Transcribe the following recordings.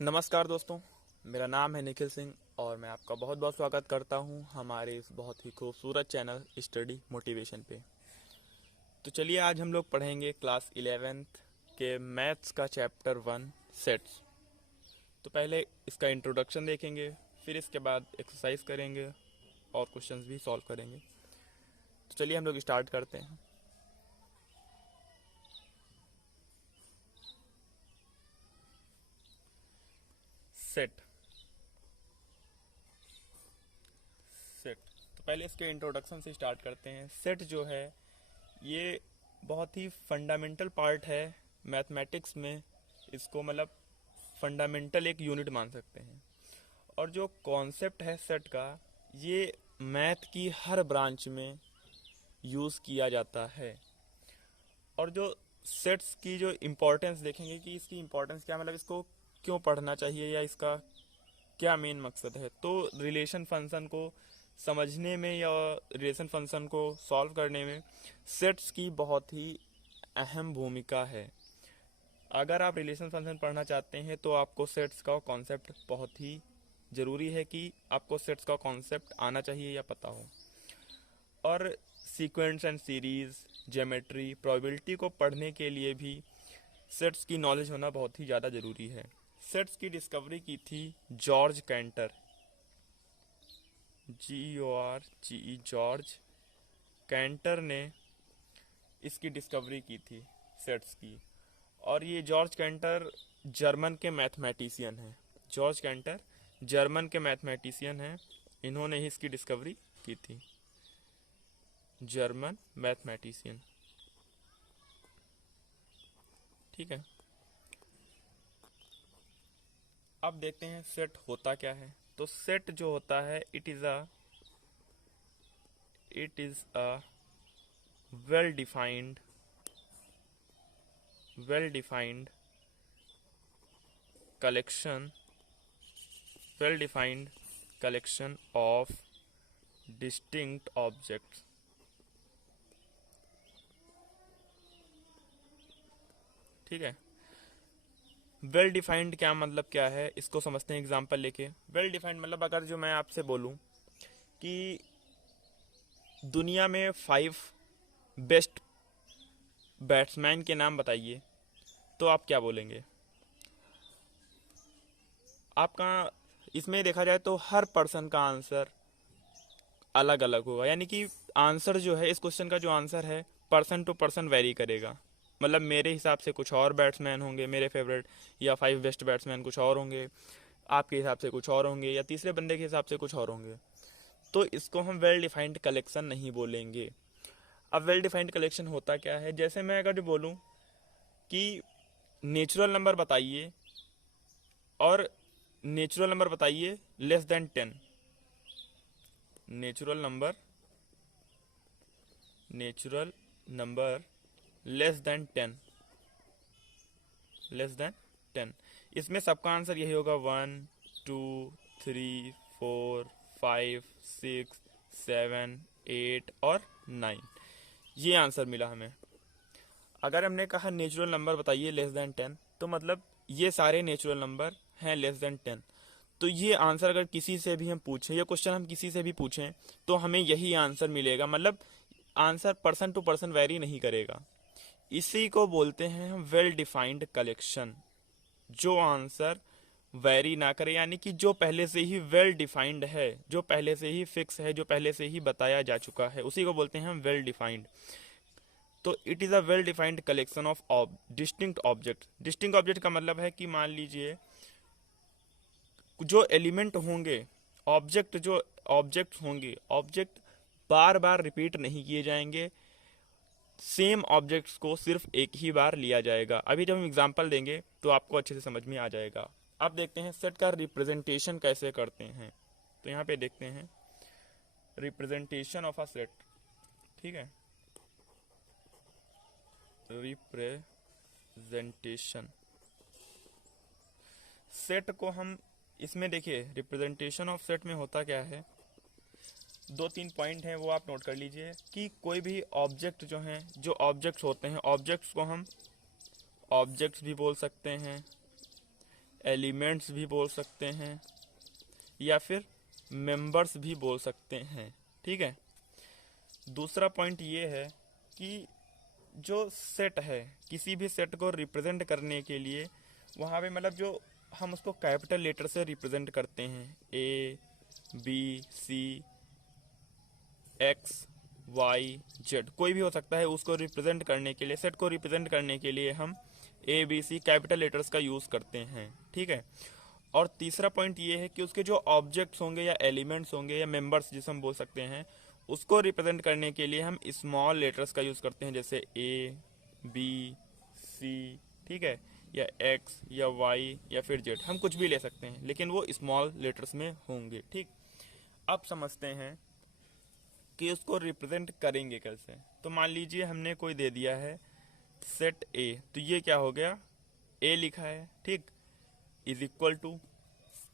नमस्कार दोस्तों, मेरा नाम है निखिल सिंह और मैं आपका बहुत बहुत स्वागत करता हूं हमारे इस बहुत ही खूबसूरत चैनल स्टडी मोटिवेशन पे। तो चलिए आज हम लोग पढ़ेंगे क्लास 11th के मैथ्स का चैप्टर 1 सेट्स। तो पहले इसका इंट्रोडक्शन देखेंगे, फिर इसके बाद एक्सरसाइज करेंगे और क्वेश्चंस भी सॉल्व करेंगे। तो चलिए हम लोग स्टार्ट करते हैं। सेट सेट तो पहले इसके इंट्रोडक्शन से स्टार्ट करते हैं। सेट जो है ये बहुत ही फंडामेंटल पार्ट है मैथमेटिक्स में। इसको मतलब फंडामेंटल एक यूनिट मान सकते हैं। और जो कॉन्सेप्ट है सेट का, ये मैथ की हर ब्रांच में यूज़ किया जाता है। और जो सेट्स की जो इम्पोर्टेंस देखेंगे कि इसकी इम्पोर्टेंस क्या, मतलब इसको क्यों पढ़ना चाहिए या इसका क्या मेन मकसद है। तो रिलेशन फंक्शन को समझने में या रिलेशन फंक्शन को सॉल्व करने में सेट्स की बहुत ही अहम भूमिका है। अगर आप रिलेशन फंक्शन पढ़ना चाहते हैं तो आपको सेट्स का कॉन्सेप्ट बहुत ही ज़रूरी है कि आपको सेट्स का कॉन्सेप्ट आना चाहिए या पता हो। और sequence and series, geometry, probability को पढ़ने के लिए भी सेट्स की नॉलेज होना बहुत ही ज़्यादा ज़रूरी है। सेट्स की डिस्कवरी की थी जॉर्ज कैंटर, जॉर्ज कैंटर ने इसकी डिस्कवरी की थी सेट्स की। और ये जॉर्ज कैंटर जर्मन के मैथमेटिशियन हैं। जॉर्ज कैंटर जर्मन के मैथमेटिशियन हैं, इन्होंने ही इसकी डिस्कवरी की थी। जर्मन मैथमेटिशियन, ठीक है। अब देखते हैं सेट होता क्या है। तो सेट जो होता है, it is a well defined collection well defined collection of distinct objects। ठीक है। वेल डिफाइंड क्या मतलब क्या है, इसको समझते हैं एग्जांपल लेके। वेल डिफाइंड मतलब अगर जो मैं आपसे बोलूं कि दुनिया में 5 बेस्ट बैट्समैन के नाम बताइए, तो आप क्या बोलेंगे। आपका इसमें देखा जाए तो हर पर्सन का आंसर अलग अलग होगा, यानी कि आंसर जो है, इस क्वेश्चन का जो आंसर है पर्सन टू पर्सन वेरी करेगा। मतलब मेरे हिसाब से कुछ और बैट्समैन होंगे मेरे फेवरेट, या 5 बेस्ट बैट्समैन कुछ और होंगे, आपके हिसाब से कुछ और होंगे, या तीसरे बंदे के हिसाब से कुछ और होंगे। तो इसको हम वेल डिफाइंड कलेक्शन नहीं बोलेंगे। अब वेल डिफाइंड कलेक्शन होता क्या है, जैसे मैं अगर बोलूँ कि नेचुरल नंबर बताइए, और नेचुरल नंबर बताइए less than 10। Natural number less than 10। इसमें सबका आंसर यही होगा 1 2 3 4 5 6 7 8 और 9। ये आंसर मिला हमें। अगर हमने कहा नेचुरल नंबर बताइए लेस देन 10, तो मतलब ये सारे नेचुरल नंबर हैं लेस देन 10। तो ये आंसर अगर किसी से भी हम पूछें, या क्वेश्चन हम किसी से भी पूछें, तो हमें यही आंसर मिलेगा। मतलब answer person to person vary नहीं करेगा। इसी को बोलते हैं हम वेल डिफाइंड कलेक्शन। जो आंसर वेरी ना करे, यानी कि जो पहले से ही वेल डिफाइंड है, जो पहले से ही फिक्स है, जो पहले से ही बताया जा चुका है, उसी को बोलते हैं हम वेल डिफाइंड। तो it is a well defined collection of distinct object. Distinct object का मतलब है कि मान लीजिए जो एलिमेंट होंगे, ऑब्जेक्ट बार बार रिपीट नहीं किए जाएंगे। सेम ऑब्जेक्ट्स को सिर्फ एक ही बार लिया जाएगा। अभी जब हम एग्जांपल देंगे तो आपको अच्छे से समझ में आ जाएगा। अब देखते हैं सेट का रिप्रेजेंटेशन कैसे करते हैं। तो यहाँ पे देखते हैं रिप्रेजेंटेशन ऑफ अ सेट, ठीक है। रिप्रेजेंटेशन सेट को हम इसमें देखिए, रिप्रेजेंटेशन ऑफ सेट में होता क्या है, 2-3 पॉइंट हैं वो आप नोट कर लीजिए। कि कोई भी ऑब्जेक्ट जो हैं, जो ऑब्जेक्ट्स होते हैं, ऑब्जेक्ट्स को हम ऑब्जेक्ट्स भी बोल सकते हैं, एलिमेंट्स भी बोल सकते हैं या फिर मेंबर्स भी बोल सकते हैं। ठीक है। दूसरा पॉइंट ये है कि जो सेट है, किसी भी सेट को रिप्रेजेंट करने के लिए वहाँ पे मतलब जो हम उसको कैपिटल लेटर से रिप्रेजेंट करते हैं, A B C X Y Z, कोई भी हो सकता है, उसको रिप्रेजेंट करने के लिए, सेट को रिप्रेजेंट करने के लिए हम A B C capital letters का यूज़ करते हैं। ठीक है। और तीसरा पॉइंट ये है कि उसके जो ऑब्जेक्ट्स होंगे या एलिमेंट्स होंगे या मेंबर्स जिसे हम बोल सकते हैं, उसको रिप्रेजेंट करने के लिए हम स्मॉल लेटर्स का यूज़ करते हैं, जैसे ए बी सी, ठीक है, या एक्स या वाई या फिर जेड, हम कुछ भी ले सकते हैं लेकिन वो स्मॉल लेटर्स में होंगे। ठीक। अब समझते हैं कि उसको रिप्रेजेंट करेंगे कैसे। तो मान लीजिए हमने कोई दे दिया है सेट ए, तो ये क्या हो गया, ए लिखा है, ठीक, इज इक्वल टू,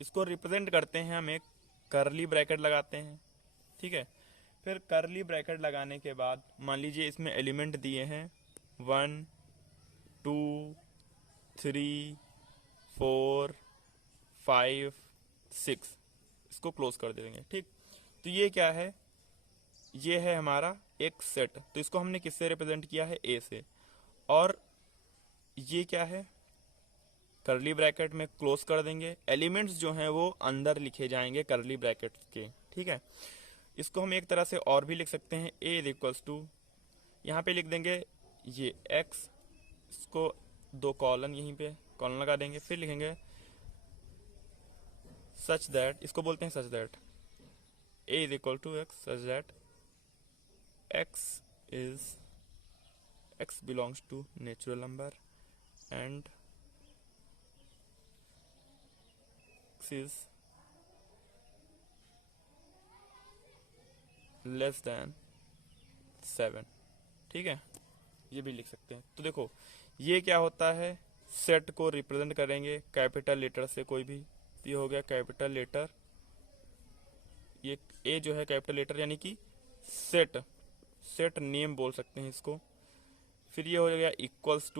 इसको रिप्रेजेंट करते हैं हम एक करली ब्रैकेट लगाते हैं। ठीक है। फिर करली ब्रैकेट लगाने के बाद मान लीजिए इसमें एलिमेंट दिए हैं 1 2 3 4 5 6, इसको क्लोज कर देंगे। ठीक। तो ये क्या है, ये है हमारा एक सेट, तो इसको हमने किससे रिप्रेजेंट किया है, ए से। और ये क्या है, करली ब्रैकेट में क्लोज कर देंगे, एलिमेंट्स जो हैं वो अंदर लिखे जाएंगे करली ब्रैकेट के। ठीक है। इसको हम एक तरह से और भी लिख सकते हैं, ए इज इक्वल्स टू, यहाँ पे लिख देंगे ये एक्स, इसको दो कॉलन यहीं पे कॉलन लगा देंगे, फिर लिखेंगे सच दैट, इसको बोलते हैं such that A is equal to X, such that x belongs to natural number and x is less than 7। ठीक है। ये भी लिख सकते हैं। तो देखो ये क्या होता है, सेट को रिप्रेजेंट करेंगे कैपिटल लेटर से कोई भी, तो ये हो गया कैपिटल लेटर, ये ए जो है कैपिटल लेटर यानी कि सेट, सेट नेम बोल सकते हैं इसको। फिर ये हो गया इक्वल्स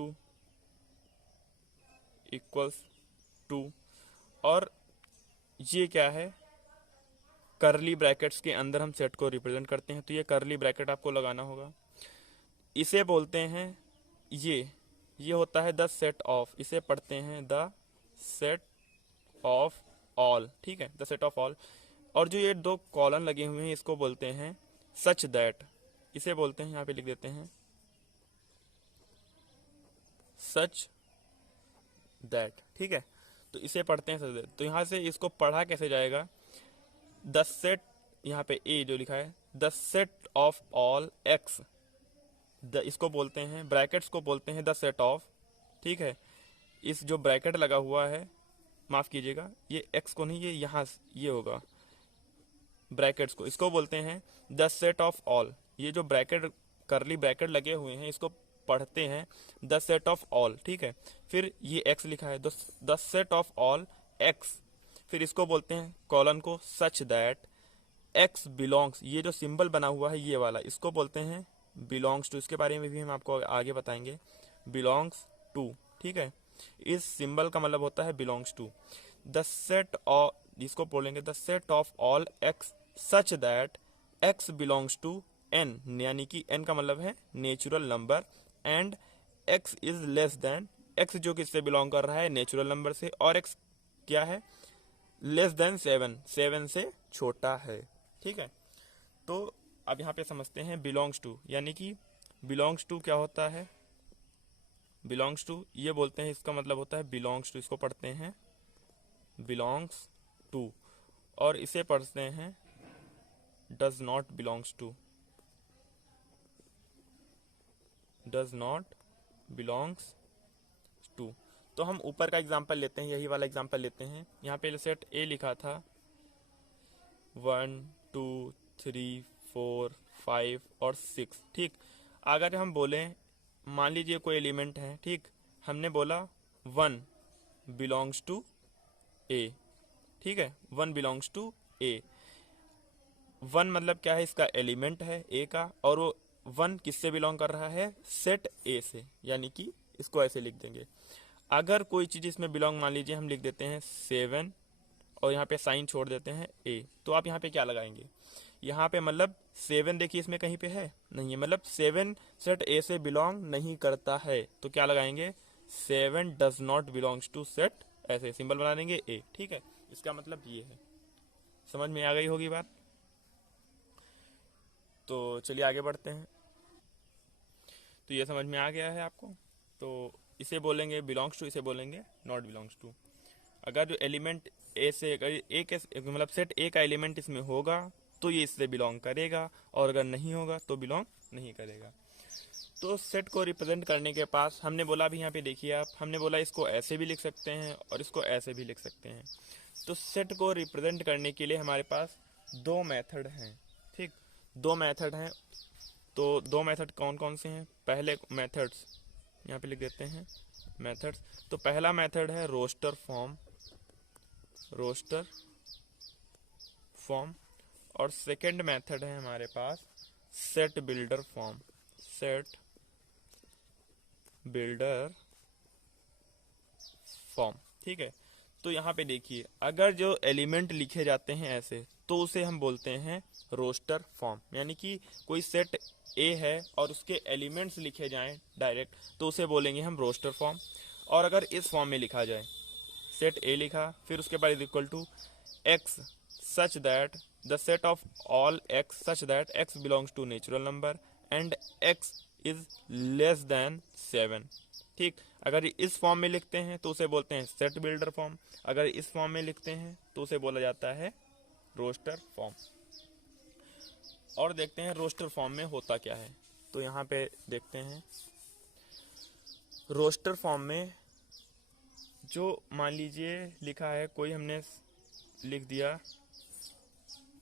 टू, और ये क्या है, करली ब्रैकेट्स के अंदर हम सेट को रिप्रेजेंट करते हैं, तो ये करली ब्रैकेट आपको लगाना होगा। इसे बोलते हैं, ये होता है द सेट ऑफ, इसे पढ़ते हैं द सेट ऑफ ऑल। ठीक है, द सेट ऑफ ऑल। और जो ये दो कॉलन लगे हुए हैं इसको बोलते हैं सच दैट, इसे बोलते हैं, यहाँ पे लिख देते हैं सच दैट। ठीक है। तो इसे पढ़ते हैं सच दैट। तो यहाँ से इसको पढ़ा कैसे जाएगा, द सेट, यहाँ पे ए जो लिखा है, the set of all x, इसको बोलते हैं, ब्रैकेट्स को बोलते हैं द सेट ऑफ। ठीक है। इस जो ब्रैकेट लगा हुआ है, माफ कीजिएगा, ये एक्स को नहीं, ये यहाँ ये होगा ब्रैकेट्स को, इसको बोलते हैं द सेट ऑफ ऑल। ये जो ब्रैकेट करली ब्रैकेट लगे हुए हैं इसको पढ़ते हैं द सेट ऑफ ऑल। ठीक है। फिर ये एक्स लिखा है, the set of all x, फिर इसको बोलते हैं कॉलन को सच दैट एक्स बिलोंग्स, ये जो सिंबल बना हुआ है ये वाला, इसको बोलते हैं बिलोंग्स टू, इसके बारे में भी हम आपको आगे बताएंगे, बिलोंग्स टू। ठीक है। इस सिंबल का मतलब होता है belongs to. The set of, इसको बोलेंगे the set of all X such that X belongs to N, यानी कि एन का मतलब है natural number, and X is less than, X जो किससे बिलोंग कर रहा है, नेचुरल नंबर से, और एक्स क्या है, लेस देन 7, 7 से छोटा है। ठीक है। तो अब यहाँ पे समझते हैं बिलोंग्स टू, यानी कि बिलोंग्स टू क्या होता है, बिलोंग्स टू ये बोलते हैं, इसका मतलब होता है बिलोंग्स टू, इसको पढ़ते हैं बिलोंग्स टू, और इसे पढ़ते हैं does not belongs to, does not belongs to. तो हम ऊपर का एग्जांपल लेते हैं, यही वाला एग्जांपल लेते हैं। यहाँ पे सेट ए लिखा था 1 2 3 4 5 और 6। ठीक। अगर हम बोलें, मान लीजिए कोई एलिमेंट है, ठीक, हमने बोला 1 बिलोंग्स टू ए। ठीक है, 1 बिलोंग्स टू ए, 1 मतलब क्या है, इसका एलिमेंट है ए का, और वो 1 किससे बिलोंग कर रहा है, सेट ए से, यानी कि इसको ऐसे लिख देंगे। अगर कोई चीज़ इसमें बिलोंग, मान लीजिए हम लिख देते हैं 7 और यहाँ पे साइन छोड़ देते हैं ए, तो आप यहाँ पे क्या लगाएंगे, यहाँ पे मतलब 7 देखिए इसमें कहीं पे है नहीं है, मतलब 7 सेट ए से बिलोंग नहीं करता है, तो क्या लगाएंगे 7 does not belongs to set, ऐसे सिंबल बना देंगे ए। ठीक है, इसका मतलब ये है। समझ में आ गई होगी बात। तो चलिए आगे बढ़ते हैं। तो ये समझ में आ गया है आपको। तो इसे बोलेंगे बिलोंग्स टू, इसे बोलेंगे नॉट बिलोंग्स टू। अगर जो एलिमेंट ए से, अगर एक मतलब सेट ए का एलिमेंट इसमें होगा तो ये इससे बिलोंग करेगा, और अगर नहीं होगा तो बिलोंग नहीं करेगा। तो सेट को रिप्रेजेंट करने के पास हमने बोला, भी यहाँ पे देखिए आप, हमने बोला इसको ऐसे भी लिख सकते हैं और इसको ऐसे भी लिख सकते हैं। तो सेट को रिप्रेजेंट करने के लिए हमारे पास दो मेथड हैं। ठीक, दो मेथड हैं। तो दो मेथड कौन कौन से हैं, पहले मेथड्स यहाँ पे लिख देते हैं मेथड्स। तो पहला मेथड है रोस्टर फॉर्म, रोस्टर फॉर्म, और सेकंड मेथड है हमारे पास set builder form, set builder form. ठीक है, तो यहाँ पे देखिए, अगर जो एलिमेंट लिखे जाते हैं ऐसे, तो उसे हम बोलते हैं रोस्टर फॉर्म, यानी कि कोई सेट ए है और उसके एलिमेंट्स लिखे जाएं डायरेक्ट, तो उसे बोलेंगे हम रोस्टर फॉर्म। और अगर इस फॉर्म में लिखा जाए, सेट ए लिखा, फिर उसके बाद is equal to X such that the set of all X such that X belongs to natural number and X is less than 7। ठीक, अगर इस फॉर्म में लिखते हैं तो उसे बोलते हैं सेट बिल्डर फॉर्म, अगर इस फॉर्म में लिखते हैं तो उसे बोला जाता है रोस्टर फॉर्म। और देखते हैं रोस्टर फॉर्म में होता क्या है। तो यहाँ पे देखते हैं रोस्टर फॉर्म में, जो मान लीजिए लिखा है, कोई हमने लिख दिया,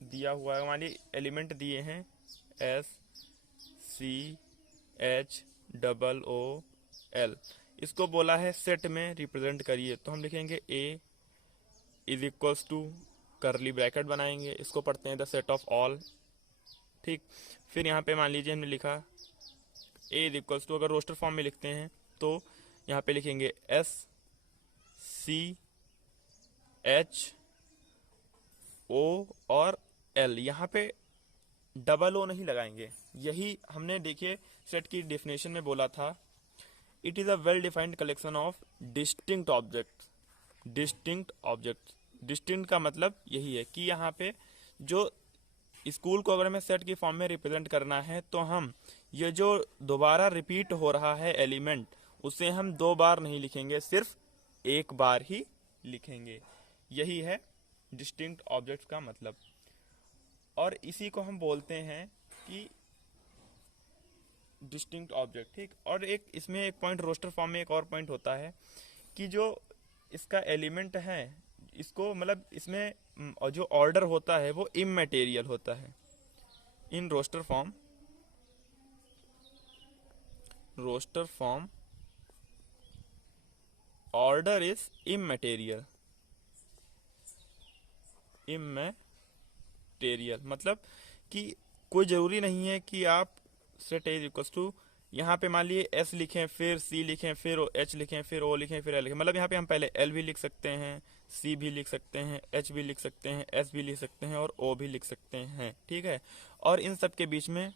दिया हुआ है, मान लीजिए एलिमेंट दिए हैं SCHOOL, इसको बोला है सेट में रिप्रेजेंट करिए, तो हम लिखेंगे A is equals to, curly bracket बनाएंगे, इसको पढ़ते हैं द सेट ऑफ ऑल। ठीक, फिर यहाँ पे मान लीजिए हमने लिखा A इज इक्वल्स टू, अगर रोस्टर फॉर्म में लिखते हैं तो यहाँ पे लिखेंगे SCHO और L, यहाँ पे डबल ओ नहीं लगाएंगे। यही हमने देखिए सेट की डेफिनेशन में बोला था, it is a well defined collection of distinct object. Distinct object, distinct का मतलब यही है कि यहाँ पे जो स्कूल को अगर हमें सेट की फॉर्म में रिप्रेजेंट करना है, तो हम ये जो दोबारा रिपीट हो रहा है एलिमेंट, उसे हम दो बार नहीं लिखेंगे, सिर्फ एक बार ही लिखेंगे। यही है डिस्टिंक्ट ऑब्जेक्ट का मतलब। और इसी को हम बोलते हैं कि डिस्टिंक्ट ऑब्जेक्ट। ठीक, और एक इसमें एक पॉइंट, रोस्टर फॉर्म में एक और पॉइंट होता है कि जो इसका एलिमेंट है, इसको मतलब इसमें जो ऑर्डर होता है वो इमैटेरियल होता है। In roster form, roster form order is immaterial. Immaterial मतलब कि कोई जरूरी नहीं है कि आप सेट इज इक्वल्स टू, यहाँ पे मान लिए S लिखें, फिर C लिखें, फिर H लिखें, फिर O लिखें, फिर L लिखें, मतलब यहाँ पे हम पहले L भी लिख सकते हैं, C भी लिख सकते हैं, H भी लिख सकते हैं, S भी लिख सकते हैं और O भी लिख सकते हैं। ठीक है, और इन सब के बीच में